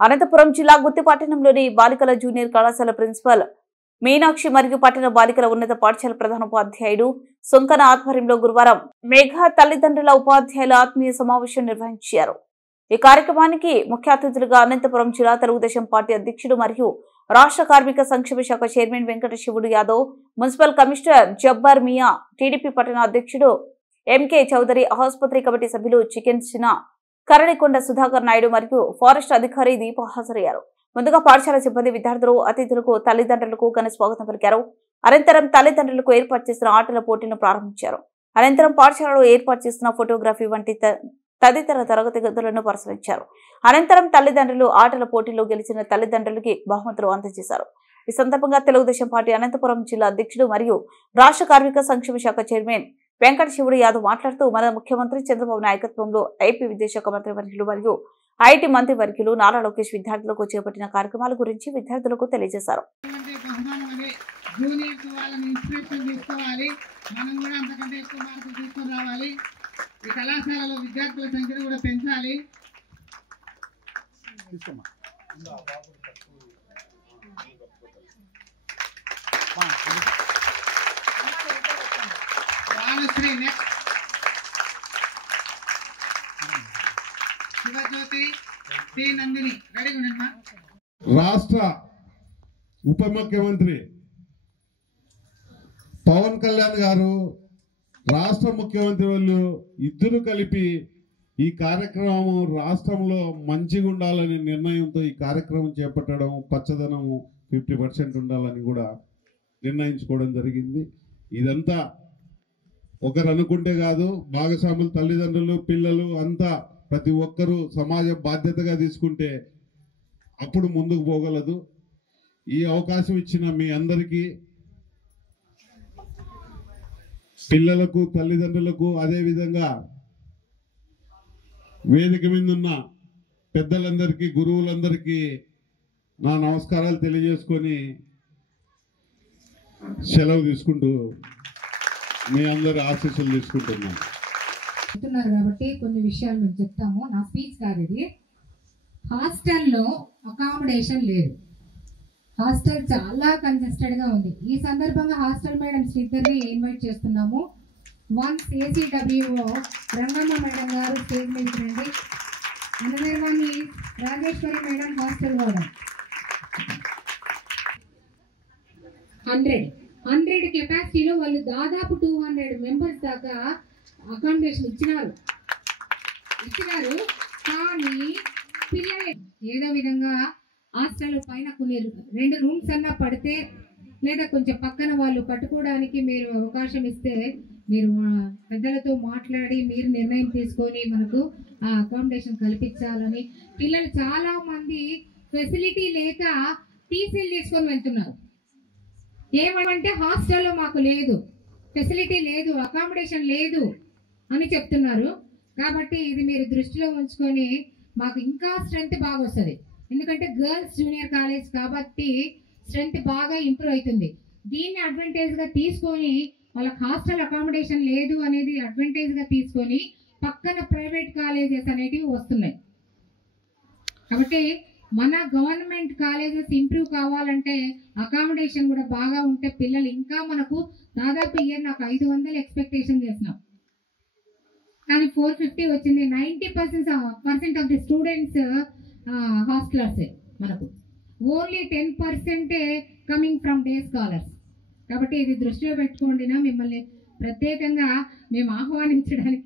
అనంతపురం జిల్లా గుత్తి పట్టణంలోని బాలికల జూనియర్ కళాశాల ప్రిన్సిపల్ మీనాక్షి మరియు పట్టణ బాలికల ఉన్నత పాఠశాల ప్రధానోపాధ్యాయుడు సుంకన ఆధ్వర్యంలో గురువారం మేఘా తల్లిదండ్రుల ఉపాధ్యాయుల ఆత్మీయ సమావేశం నిర్వహించారు. ఈ కార్యక్రమానికి ముఖ్య అతిథులుగా అనంతపురం జిల్లా తెలుగుదేశం పార్టీ అధ్యక్షుడు మరియు రాష్ట్ర కార్మిక సంక్షేమ శాఖ చైర్మన్ వెంకట శివుడు యాదవ్, మున్సిపల్ కమిషనర్ జబ్బర్ మియా, టీడీపీ పట్టణ అధ్యక్షుడు ఎంకే చౌదరి, ఆసుపత్రి కమిటీ సభ్యులు చికెన్ సినా, కరణికొండ సుధాకర్ నాయుడు మరియు ఫారెస్ట్ అధికారి దీప హాజరయ్యారు. ముందుగా పాఠశాల సిబ్బంది, విద్యార్థులు, అతిథులకు, తల్లిదండ్రులకు ఘన స్వాగతం పలికారు. అనంతరం తల్లిదండ్రులకు ఏర్పాటు చేసిన ఆటల పోటీలను ప్రారంభించారు. అనంతరం పాఠశాలలో ఏర్పాటు చేసిన ఫోటోగ్రఫీ వంటి తదితర తరగతి గదులను పరిశీలించారు. అనంతరం తల్లిదండ్రులు ఆటల పోటీలో గెలిచిన తల్లిదండ్రులకి బహుమతులు అందజేశారు. ఈ సందర్భంగా తెలుగుదేశం పార్టీ అనంతపురం జిల్లా అధ్యక్షుడు మరియు రాష్ట్ర కార్మిక సంక్షేమ శాఖ చైర్మన్ వెంకట శివుడు యాదవ్ మాట్లాడుతూ, మన ముఖ్యమంత్రి చంద్రబాబు నాయకత్వంలో ఏపీ విద్యాశాఖ మంత్రి వర్యులు మరియు ఐటీ మంత్రి వర్యులు నారా లోకేష్ విద్యార్థులకు చేపట్టిన కార్యక్రమాల గురించి విద్యార్థులకు తెలియజేశారు. రాష్ట్ర ఉప ముఖ్యమంత్రి పవన్ కళ్యాణ్ గారు, రాష్ట్ర ముఖ్యమంత్రి వాళ్ళు ఇద్దరు కలిపి ఈ కార్యక్రమం రాష్ట్రంలో మంచిగా ఉండాలనే నిర్ణయంతో ఈ కార్యక్రమం చేపట్టడం, పచ్చదనము 50% ఉండాలని కూడా నిర్ణయించుకోవడం జరిగింది. ఇదంతా ఒకరు అనుకుంటే కాదు, భాగస్వాములు, తల్లిదండ్రులు, పిల్లలు అంతా ప్రతి ఒక్కరూ సమాజ బాధ్యతగా తీసుకుంటే అప్పుడు ముందుకు పోగలదు. ఈ అవకాశం ఇచ్చిన మీ అందరికీ, పిల్లలకు, తల్లిదండ్రులకు, అదేవిధంగా వేదిక మీద ఉన్న పెద్దలందరికీ, గురువులందరికీ నా నమస్కారాలు తెలియజేసుకొని సెలవు తీసుకుంటూ మీ అందరి ఆశీస్సులు తీసుకుంటున్నాను. కాబట్టి కొన్ని విషయాలు మేము చెప్తాము. నా స్పీచ్ కాదు ఇది. హాస్టల్లో అకామిడేషన్ లేదు. హాస్టల్ చాలా కంజెస్టెడ్ గా ఉంది. ఈ సందర్భంగా హాస్టల్ మేడమ్స్ ఇద్దరిని ఇన్వైట్ చేస్తున్నాము. వన్ CCWO రంగమ్మ మేడం గారు స్టేజ్ మీద రండి. Another one Rajeshwari madam, hostel warden. 100 కెపాసిటీలో వాళ్ళు దాదాపు 200 మెంబర్స్ దాకా అకామిడేషన్ ఇచ్చినారు. కానీ పిల్లలు ఏదో విధంగా హాస్టల్ పైన కొన్ని 2 రూమ్స్ అన్నా పడితే, లేదా కొంచెం పక్కన వాళ్ళు కట్టుకోవడానికి మీరు అవకాశం ఇస్తే, మీరు పెద్దలతో మాట్లాడి మీరు నిర్ణయం తీసుకొని మనకు ఆ అకామిడేషన్ కల్పించాలని. పిల్లలు చాలా మంది ఫెసిలిటీ లేక టీసీలు తీసుకొని వెళ్తున్నారు. ఏమంటే హాస్టల్లో మాకు లేదు, ఫెసిలిటీ లేదు, అకామిడేషన్ లేదు అని చెప్తున్నారు. కాబట్టి ఇది మీరు దృష్టిలో ఉంచుకొని మాకు ఇంకా స్ట్రెంత్ బాగా వస్తుంది. ఎందుకంటే గర్ల్స్ జూనియర్ కాలేజ్ కాబట్టి స్ట్రెంత్ బాగా ఇంప్రూవ్ అవుతుంది. దీన్ని అడ్వాంటేజ్ గా తీసుకొని, వాళ్ళకి హాస్టల్ అకామిడేషన్ లేదు అనేది అడ్వాంటేజ్ గా తీసుకొని పక్కన ప్రైవేట్ కాలేజెస్ అనేటివి వస్తున్నాయి. కాబట్టి మన గవర్నమెంట్ కాలేజెస్ ఇంప్రూవ్ కావాలంటే అకామిడేషన్ కూడా బాగా ఉంటే పిల్లలు ఇంకా మనకు దాదాపు ఇయర్ నాకు 500 ఎక్స్పెక్టేషన్ చేసినాం, కానీ 450 వచ్చింది. 90% ఆఫ్ ది స్టూడెంట్స్ హాస్టలర్సే మనకు. Only 10% coming from day scholars. కాబట్టి ఇది దృష్టిలో పెట్టుకోండి. మిమ్మల్ని ప్రత్యేకంగా మేము ఆహ్వానించడానికి